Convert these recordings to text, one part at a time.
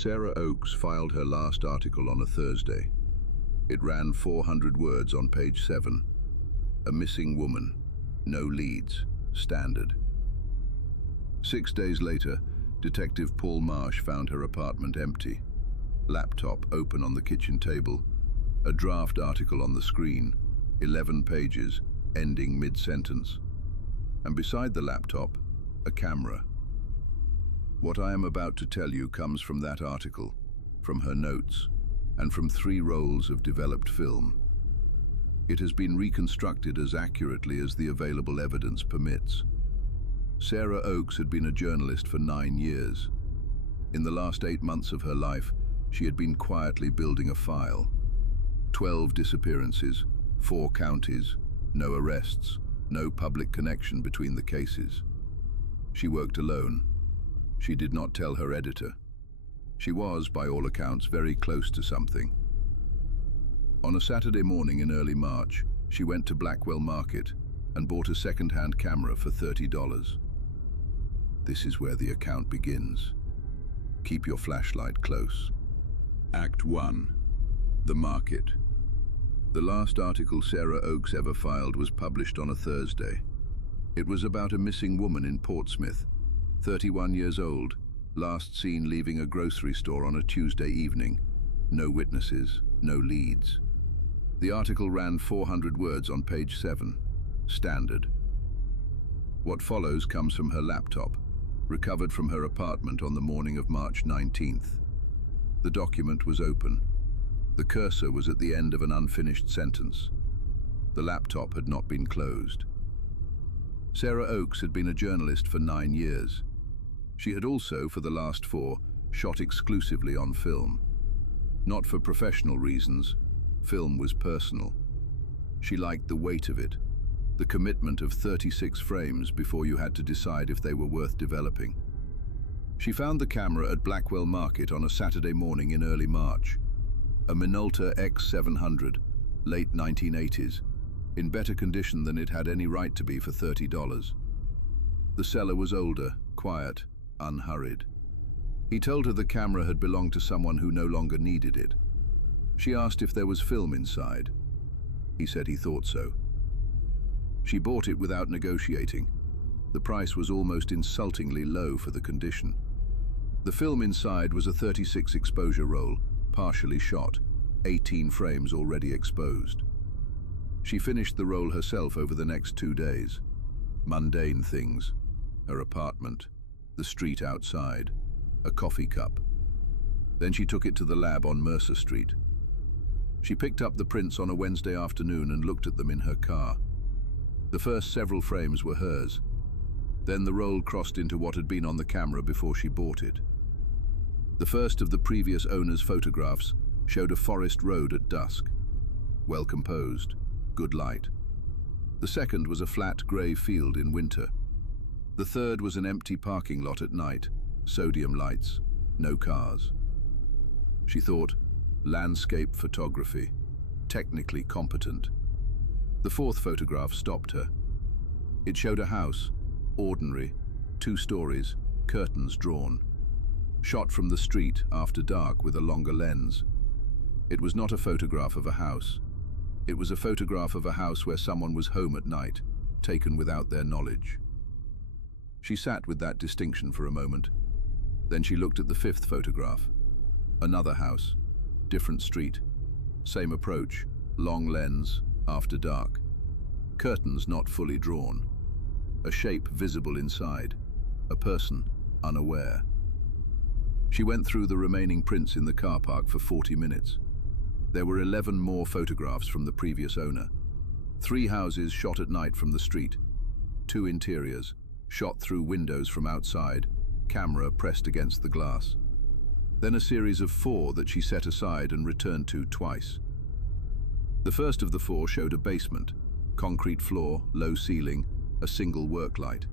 Sarah Oakes filed her last article on a Thursday. It ran 400 words on page 7. A missing woman, no leads, standard. 6 days later, Detective Paul Marsh found her apartment empty. Laptop open on the kitchen table, a draft article on the screen, 11 pages, ending mid-sentence. And beside the laptop, a camera. What I am about to tell you comes from that article, from her notes, and from 3 rolls of developed film. It has been reconstructed as accurately as the available evidence permits. Sarah Oakes had been a journalist for 9 years. In the last 8 months of her life, she had been quietly building a file. 12 disappearances, 4 counties, no arrests, no public connection between the cases. She worked alone. She did not tell her editor. She was, by all accounts, very close to something. On a Saturday morning in early March, she went to Blackwell Market and bought a second-hand camera for $30. This is where the account begins. Keep your flashlight close. Act 1. The Market. The last article Sarah Oakes ever filed was published on a Thursday. It was about a missing woman in Portsmouth, 31 years old, last seen leaving a grocery store on a Tuesday evening. No witnesses, no leads. The article ran 400 words on page 7. Standard. What follows comes from her laptop, recovered from her apartment on the morning of March 19th. The document was open. The cursor was at the end of an unfinished sentence. The laptop had not been closed. Sarah Oakes had been a journalist for 9 years. She had also, for the last 4, shot exclusively on film. Not for professional reasons. Film was personal. She liked the weight of it, the commitment of 36 frames before you had to decide if they were worth developing. She found the camera at Blackwell Market on a Saturday morning in early March. A Minolta X700, late 1980s, in better condition than it had any right to be for $30. The seller was older, quiet, unhurried. He told her the camera had belonged to someone who no longer needed it. She asked if there was film inside. He said he thought so. She bought it without negotiating. The price was almost insultingly low for the condition. The film inside was a 36 exposure roll, partially shot, 18 frames already exposed. She finished the roll herself over the next 2 days. Mundane things: her apartment, the street outside, a coffee cup. Then she took it to the lab on Mercer Street. She picked up the prints on a Wednesday afternoon and looked at them in her car. The first several frames were hers. Then the roll crossed into what had been on the camera before she bought it. The first of the previous owner's photographs showed a forest road at dusk. Well composed, good light. The second was a flat grey field in winter. The third was an empty parking lot at night, sodium lights, no cars. She thought, landscape photography, technically competent. The fourth photograph stopped her. It showed a house, ordinary, 2 stories, curtains drawn. Shot from the street after dark with a longer lens. It was not a photograph of a house. It was a photograph of a house where someone was home at night, taken without their knowledge. She sat with that distinction for a moment. Then she looked at the 5th photograph. Another house, different street, same approach, long lens, after dark. Curtains not fully drawn. A shape visible inside. A person, unaware. She went through the remaining prints in the car park for 40 minutes. There were 11 more photographs from the previous owner. 3 houses shot at night from the street. 2 interiors, shot through windows from outside, camera pressed against the glass. Then a series of 4 that she set aside and returned to twice. The first of the 4 showed a basement, concrete floor, low ceiling, a single work light.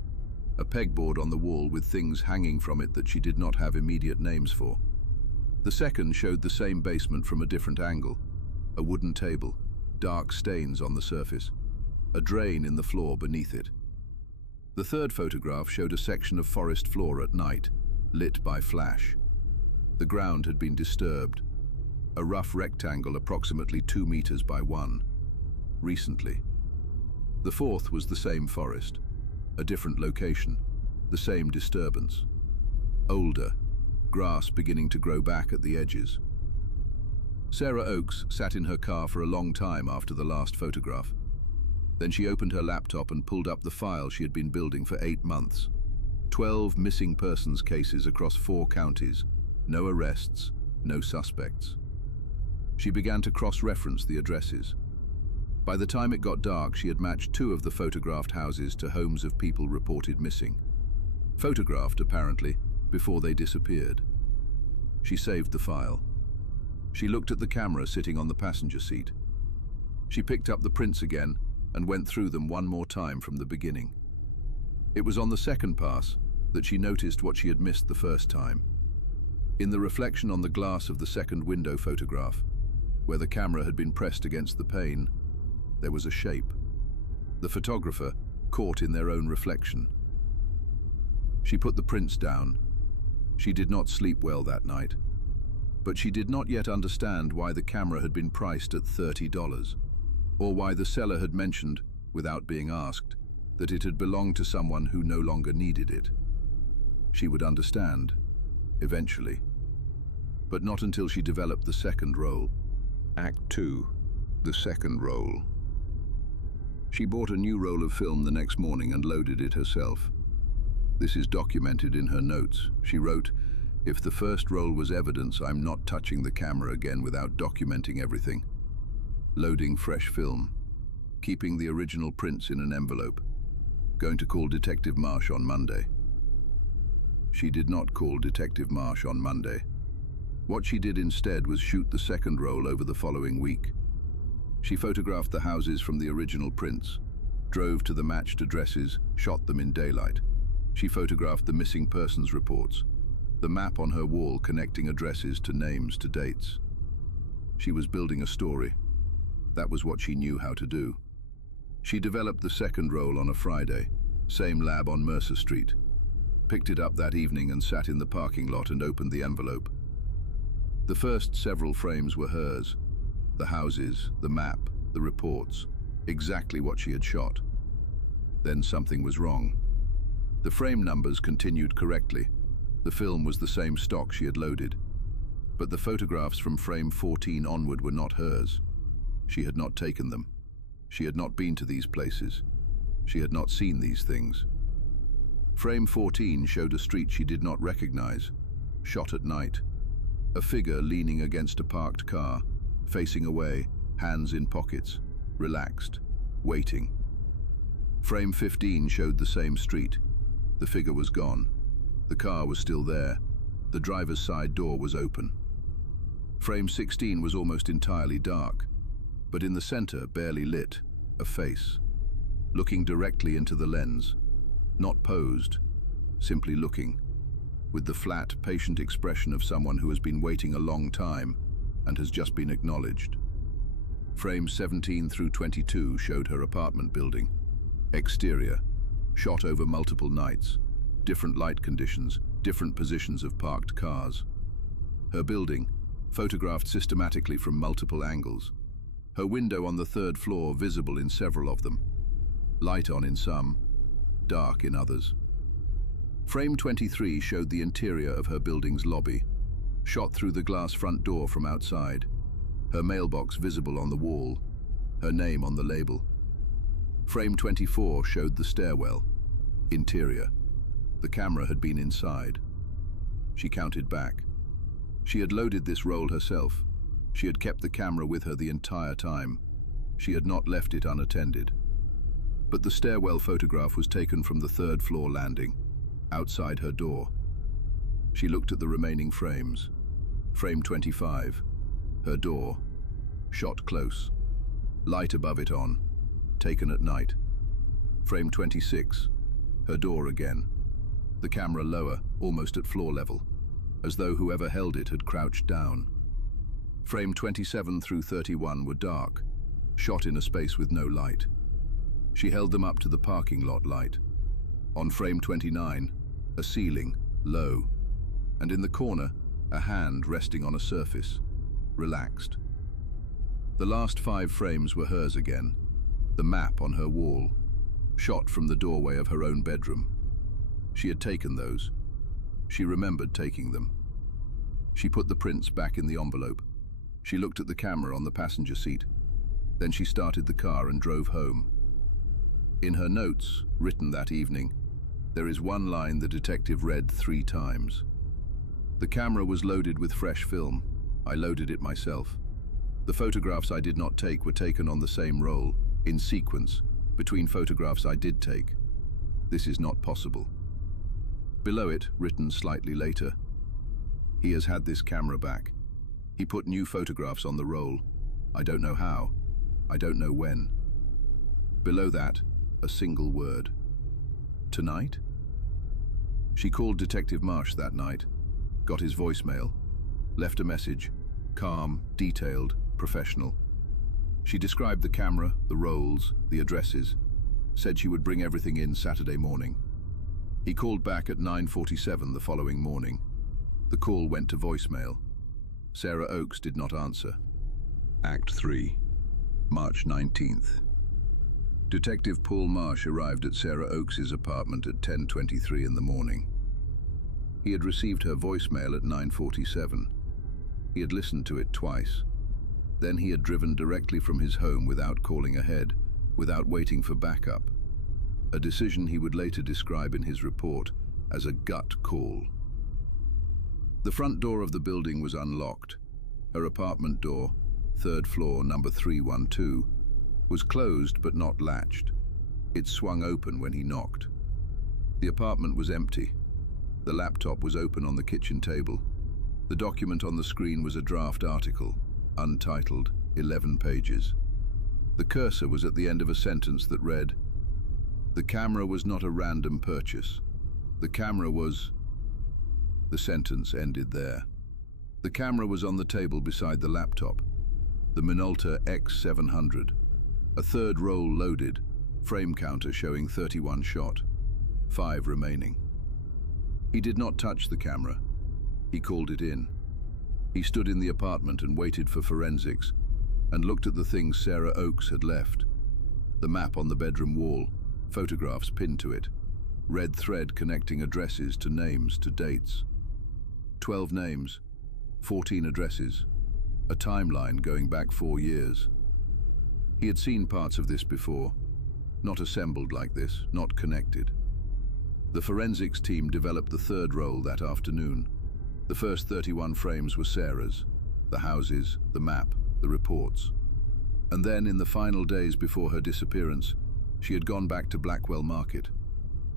A pegboard on the wall with things hanging from it that she did not have immediate names for. The second showed the same basement from a different angle. A wooden table, dark stains on the surface, a drain in the floor beneath it. The third photograph showed a section of forest floor at night, lit by flash. The ground had been disturbed, a rough rectangle approximately 2 meters by 1, recently. The fourth was the same forest, a different location, the same disturbance. Older, grass beginning to grow back at the edges. Sarah Oakes sat in her car for a long time after the last photograph. Then she opened her laptop and pulled up the file she had been building for 8 months. 12 missing persons cases across 4 counties, no arrests, no suspects. She began to cross-reference the addresses. By the time it got dark, she had matched 2 of the photographed houses to homes of people reported missing. Photographed, apparently, before they disappeared. She saved the file. She looked at the camera sitting on the passenger seat. She picked up the prints again and went through them one more time from the beginning. It was on the second pass that she noticed what she had missed the first time. In the reflection on the glass of the second window photograph, where the camera had been pressed against the pane, there was a shape. The photographer caught in their own reflection. She put the prints down. She did not sleep well that night, but she did not yet understand why the camera had been priced at $30, or why the seller had mentioned, without being asked, that it had belonged to someone who no longer needed it. She would understand, eventually, but not until she developed the second role. Act 2, the second roll. She bought a new roll of film the next morning and loaded it herself. This is documented in her notes. She wrote, "If the first roll was evidence, I'm not touching the camera again without documenting everything. Loading fresh film. Keeping the original prints in an envelope. Going to call Detective Marsh on Monday." She did not call Detective Marsh on Monday. What she did instead was shoot the second roll over the following week. She photographed the houses from the original prints, drove to the matched addresses, shot them in daylight. She photographed the missing persons reports, the map on her wall connecting addresses to names to dates. She was building a story. That was what she knew how to do. She developed the second roll on a Friday, same lab on Mercer Street. Picked it up that evening and sat in the parking lot and opened the envelope. The first several frames were hers. The houses, the map, the reports, exactly what she had shot. Then something was wrong. The frame numbers continued correctly. The film was the same stock she had loaded. But the photographs from frame 14 onward were not hers. She had not taken them. She had not been to these places. She had not seen these things. Frame 14 showed a street she did not recognize, shot at night. A figure leaning against a parked car, facing away, hands in pockets, relaxed, waiting. Frame 15 showed the same street. The figure was gone. The car was still there. The driver's side door was open. Frame 16 was almost entirely dark, but in the center, barely lit, a face, looking directly into the lens, not posed, simply looking, with the flat, patient expression of someone who has been waiting a long time and has just been acknowledged. Frames 17 through 22 showed her apartment building. Exterior, shot over multiple nights, different light conditions, different positions of parked cars. Her building, photographed systematically from multiple angles. Her window on the 3rd floor visible in several of them. Light on in some, dark in others. Frame 23 showed the interior of her building's lobby, shot through the glass front door from outside, her mailbox visible on the wall, her name on the label. Frame 24 showed the stairwell, interior. The camera had been inside. She counted back. She had loaded this roll herself. She had kept the camera with her the entire time. She had not left it unattended. But the stairwell photograph was taken from the 3rd floor landing, outside her door. She looked at the remaining frames. Frame 25, her door, shot close, light above it on, taken at night. Frame 26, her door again, the camera lower, almost at floor level, as though whoever held it had crouched down. Frame 27 through 31 were dark, shot in a space with no light. She held them up to the parking lot light. On frame 29, a ceiling, low, and in the corner, a hand resting on a surface, relaxed. The last 5 frames were hers again, the map on her wall, shot from the doorway of her own bedroom. She had taken those. She remembered taking them. She put the prints back in the envelope. She looked at the camera on the passenger seat. Then she started the car and drove home. In her notes, written that evening, there is one line the detective read 3 times. The camera was loaded with fresh film. I loaded it myself. The photographs I did not take were taken on the same roll, in sequence, between photographs I did take. This is not possible. Below it, written slightly later, he has had this camera back. He put new photographs on the roll. I don't know how. I don't know when. Below that, a single word. Tonight? She called Detective Marsh that night, got his voicemail, left a message, calm, detailed, professional. She described the camera, the rolls, the addresses, said she would bring everything in Saturday morning. He called back at 9:47 the following morning. The call went to voicemail. Sarah Oakes did not answer. Act 3, March 19th. Detective Paul Marsh arrived at Sarah Oakes' apartment at 10:23 in the morning. He had received her voicemail at 9:47. He had listened to it twice. Then he had driven directly from his home without calling ahead, without waiting for backup. A decision he would later describe in his report as a gut call. The front door of the building was unlocked. Her apartment door, 3rd floor, number 312, was closed but not latched. It swung open when he knocked. The apartment was empty. The laptop was open on the kitchen table. The document on the screen was a draft article, untitled, 11 pages. The cursor was at the end of a sentence that read, "The camera was not a random purchase. The camera was..." The sentence ended there. The camera was on the table beside the laptop, the Minolta X700. A 3rd roll loaded, frame counter showing 31 shot, 5 remaining. He did not touch the camera. He called it in. He stood in the apartment and waited for forensics and looked at the things Sarah Oakes had left. The map on the bedroom wall, photographs pinned to it, red thread connecting addresses to names to dates. 12 names, 14 addresses, a timeline going back 4 years. He had seen parts of this before, not assembled like this, not connected. The forensics team developed the 3rd roll that afternoon. The first 31 frames were Sarah's, the houses, the map, the reports. And then in the final days before her disappearance, she had gone back to Blackwell Market,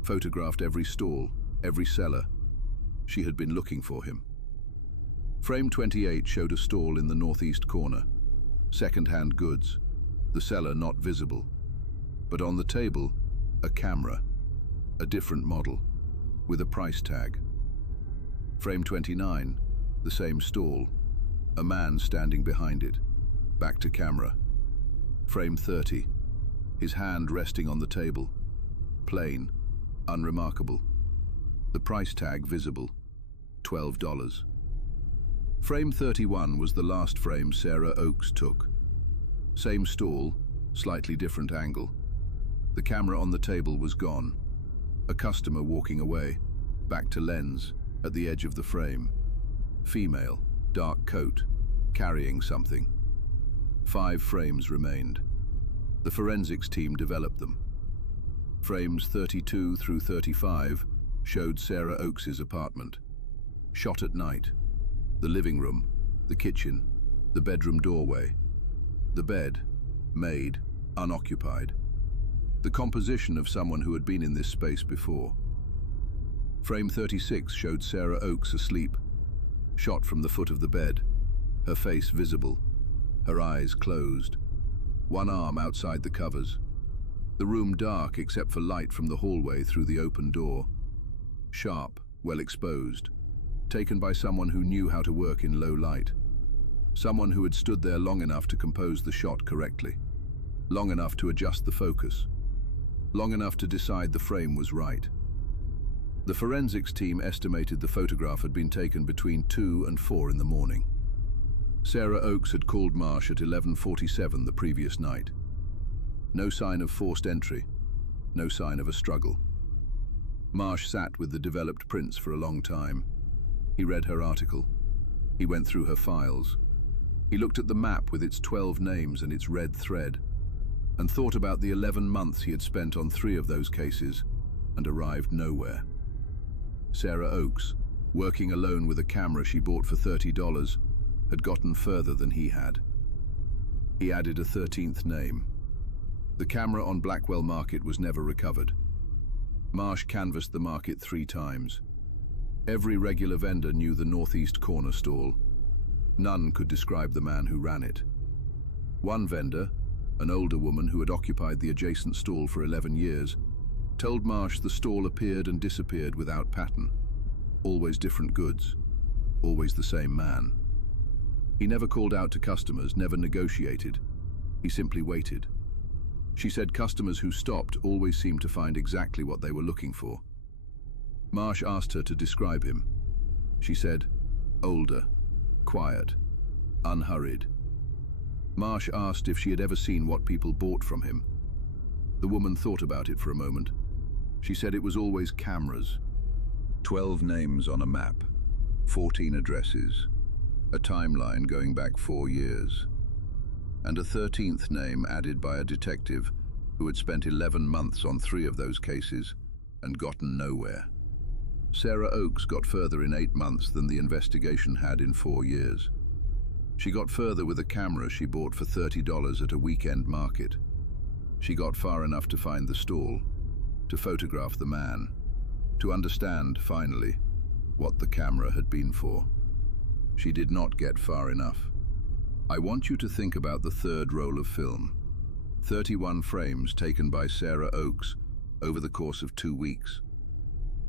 photographed every stall, every cellar. She had been looking for him. Frame 28 showed a stall in the northeast corner, second-hand goods, the seller not visible. But on the table, a camera, a different model, with a price tag. Frame 29, the same stall, a man standing behind it, back to camera. Frame 30, his hand resting on the table, plain, unremarkable. The price tag visible, $12. Frame 31 was the last frame Sarah Oakes took. Same stall, slightly different angle. The camera on the table was gone. A customer walking away, back to lens, at the edge of the frame. Female, dark coat, carrying something. 5 frames remained. The forensics team developed them. Frames 32 through 35 showed Sarah Oakes' apartment. Shot at night. The living room, the kitchen, the bedroom doorway. The bed, made, unoccupied. The composition of someone who had been in this space before. Frame 36 showed Sarah Oakes asleep, shot from the foot of the bed, her face visible, her eyes closed, one arm outside the covers. The room dark except for light from the hallway through the open door. Sharp, well exposed, taken by someone who knew how to work in low light. Someone who had stood there long enough to compose the shot correctly, long enough to adjust the focus, long enough to decide the frame was right. The forensics team estimated the photograph had been taken between 2 and 4 in the morning. Sarah Oakes had called Marsh at 11:47 the previous night. No sign of forced entry, no sign of a struggle. Marsh sat with the developed prints for a long time. He read her article. He went through her files. He looked at the map with its 12 names and its red thread, and thought about the 11 months he had spent on 3 of those cases and arrived nowhere. Sarah Oakes, working alone with a camera she bought for $30, had gotten further than he had. He added a 13th name. The camera on Blackwell Market was never recovered. Marsh canvassed the market 3 times. Every regular vendor knew the northeast corner stall. None could describe the man who ran it. One vendor, an older woman who had occupied the adjacent stall for 11 years, told Marsh the stall appeared and disappeared without pattern. Always different goods, always the same man. He never called out to customers, never negotiated. He simply waited. She said customers who stopped always seemed to find exactly what they were looking for. Marsh asked her to describe him. She said, older, quiet, unhurried. Marsh asked if she had ever seen what people bought from him. The woman thought about it for a moment. She said it was always cameras. 12 names on a map, 14 addresses, a timeline going back 4 years, and a 13th name added by a detective who had spent 11 months on 3 of those cases and gotten nowhere. Sarah Oakes got further in 8 months than the investigation had in 4 years. She got further with a camera she bought for $30 at a weekend market. She got far enough to find the stall, to photograph the man, to understand, finally, what the camera had been for. She did not get far enough. I want you to think about the 3rd roll of film. 31 frames taken by Sarah Oakes over the course of 2 weeks.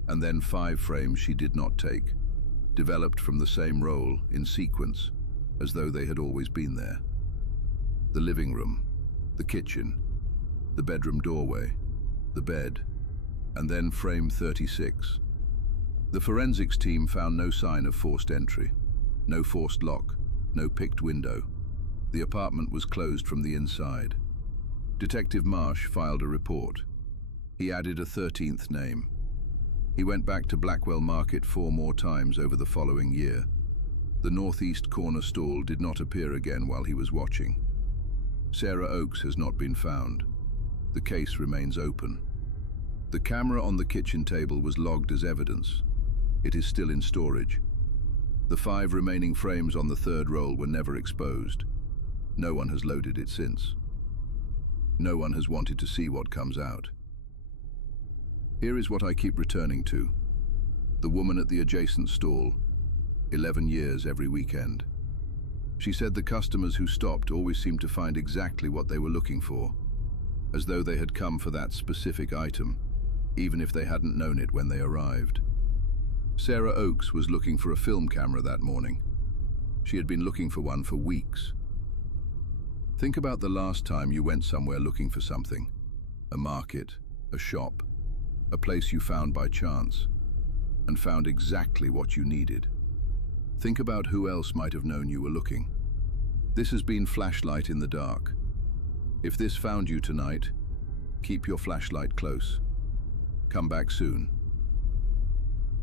And then 5 frames she did not take, developed from the same roll in sequence, as though they had always been there. The living room, the kitchen, the bedroom doorway, the bed, and then frame 36. The forensics team found no sign of forced entry, no forced lock, no picked window. The apartment was closed from the inside. Detective Marsh filed a report. He added a 13th name. He went back to Blackwell Market 4 more times over the following year. The northeast corner stall did not appear again while he was watching. Sarah Oakes has not been found. The case remains open. The camera on the kitchen table was logged as evidence. It is still in storage. The 5 remaining frames on the 3rd roll were never exposed. No one has loaded it since. No one has wanted to see what comes out. Here is what I keep returning to. The woman at the adjacent stall, 11 years every weekend. She said the customers who stopped always seemed to find exactly what they were looking for, as though they had come for that specific item, even if they hadn't known it when they arrived. Sarah Oakes was looking for a film camera that morning. She had been looking for one for weeks. Think about the last time you went somewhere looking for something. A market, a shop, a place you found by chance, and found exactly what you needed. Think about who else might have known you were looking. This has been Flashlight in the Dark. If this found you tonight, keep your flashlight close. Come back soon.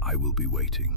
I will be waiting.